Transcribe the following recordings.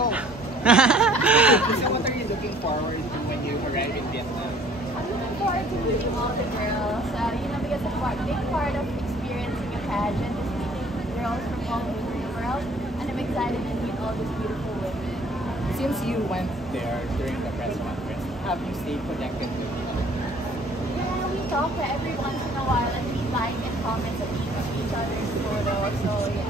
No. So what are you looking forward to when you arrive in Vietnam? I'm looking forward to meeting all the girls. Because a big part of experiencing a pageant is meeting girls from all over the world, and I'm excited to meet all these beautiful women. Since you went there during the press conference, have you stayed connected with them? Yeah, we talk every once in a while, and we like and comment on each other's photos. So yeah.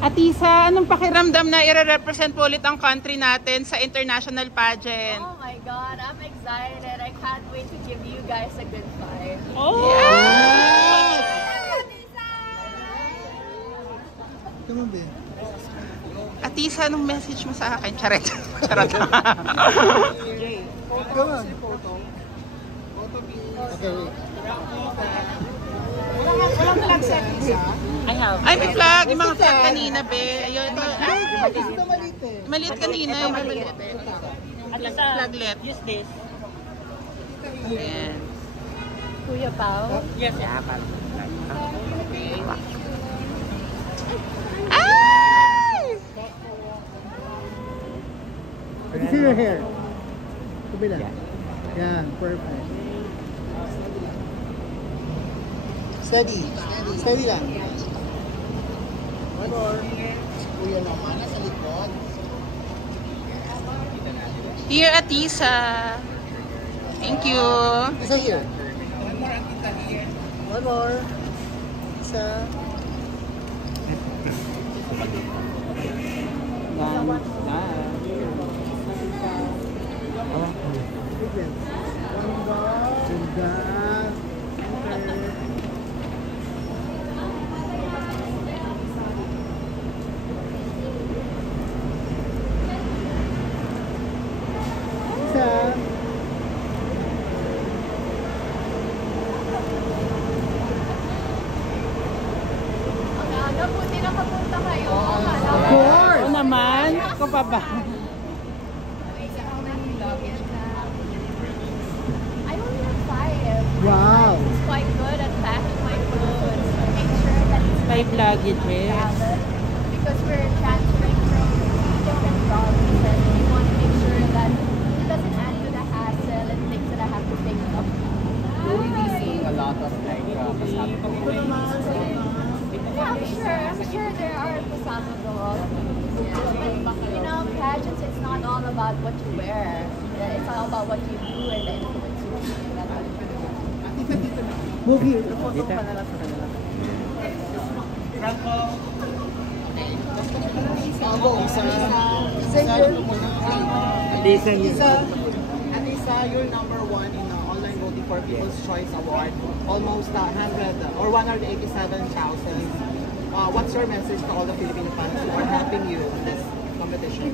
Atisa, anong pakiramdam na i-represent po ulit ang country natin sa international pageant? Oh my God, I'm excited. I can't wait to give you guys a good fight. Oh! Yes! Come on, Ben. Atisa, anong message mo sa akin? Charot. Charot. Come on. Okay, wait. Walang flag set isa. Ay, may flag. Yung mga flag kanina, be. Ayun. Ito maliit eh. Maliit kanina. Yung maliit. Flaglet. Use this. Ayan. Kuya Pao? Yes. Ay! I can see your hair. Kabila. Yan, perfect. Steady. Steady lang. One more. Kuya naman, nasa likod. Here, Atisa. Thank you. Isa here. One more. Isa. Buti nakapunta kayo. Of course! Oo naman. Ako pa ba? I only have 5. Wow! It's quite good at packing my clothes. So make sure that it's 5 luggages. valid. Because we're transferring from different provinces. We want to make sure that it doesn't add to the hassle and things that I have to think of. Will we be seeing a lot of like kasama Yeah, I'm sure there are kasama girls. But, pageants, it's not all about what you wear. It's all about what you do and the influence you have. Move here. Atisa, you're number 1 in online voting for People's Choice Award. Almost 100 or 187,000. What's your message to all the Filipino fans who are helping you in this competition?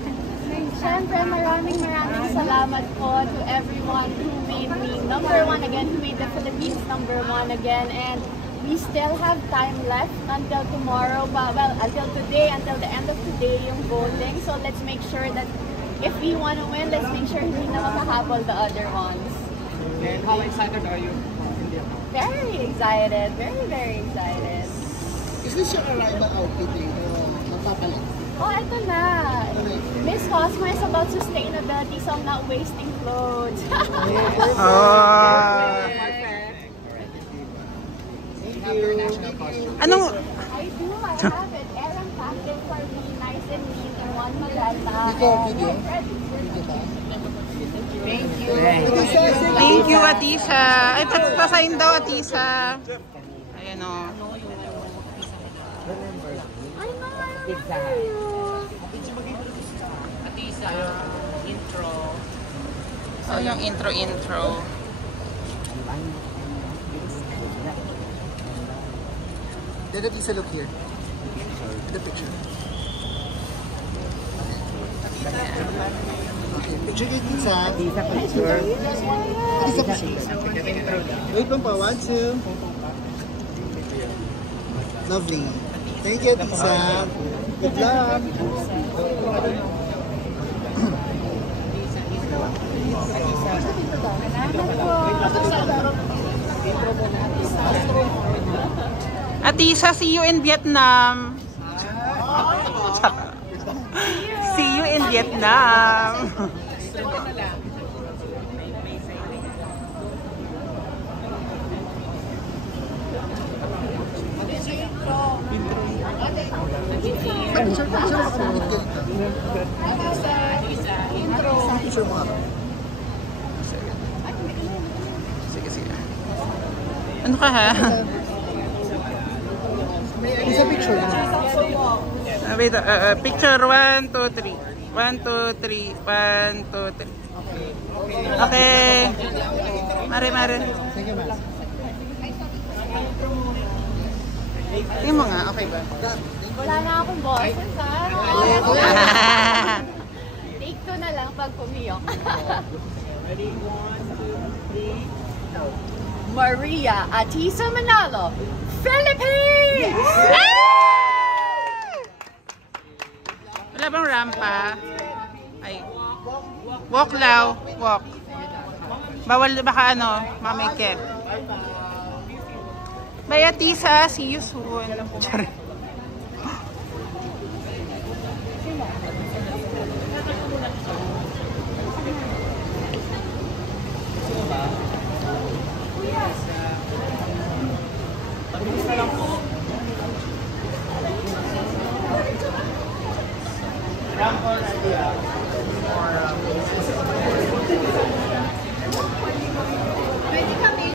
Siyempre, maraming salamat po to everyone who made me number 1 again, who made the Philippines number 1 again. And we still have time left until tomorrow, well, until today, until the end of today yung voting. So let's make sure that if we want to win, let's make sure hindi na makahabol the other ones. And how excited are you? Very excited, very, very excited. Is this your arrival outfit eh? Napapalit? Oh, eto na. Miss Cosmo is about sustainability, so I'm not wasting clothes. Anong... I do, I have it. Aaron packed it for me, nice and neat, in one maleta. Video? Thank you. Thank you, Atisa. Ay, pasahin daw, Atisa. Ayan o. I know, I remember you. Atisa, intro. So, yung intro. Let Atisa look here. The picture. Okay, picture kay Atisa. Atisa picture. Atisa picture. Wait lang pa. 1, 2. Lovely. Thank you, Atisa. Good luck. Atisa, see you in Vietnam. See Vietnam. Picture mo nga ba? Sige, sige. Ano ka ha? Isa picture na. Wait, picture 1, 2, 3. 1, 2, 3. 1, 2, 3. Okay. Mare, mare. Thank you, ma'am. Tingin mo nga, okay ba? Wala na akong boses, ha? Take 2 na lang pag pumiyok. Maria Atisa Manalo, Philippines! Wala bang rampa? Ay. Walk law. Walk. Bawal baka ano, mameke. Bye, Atisa. See you soon. Charing.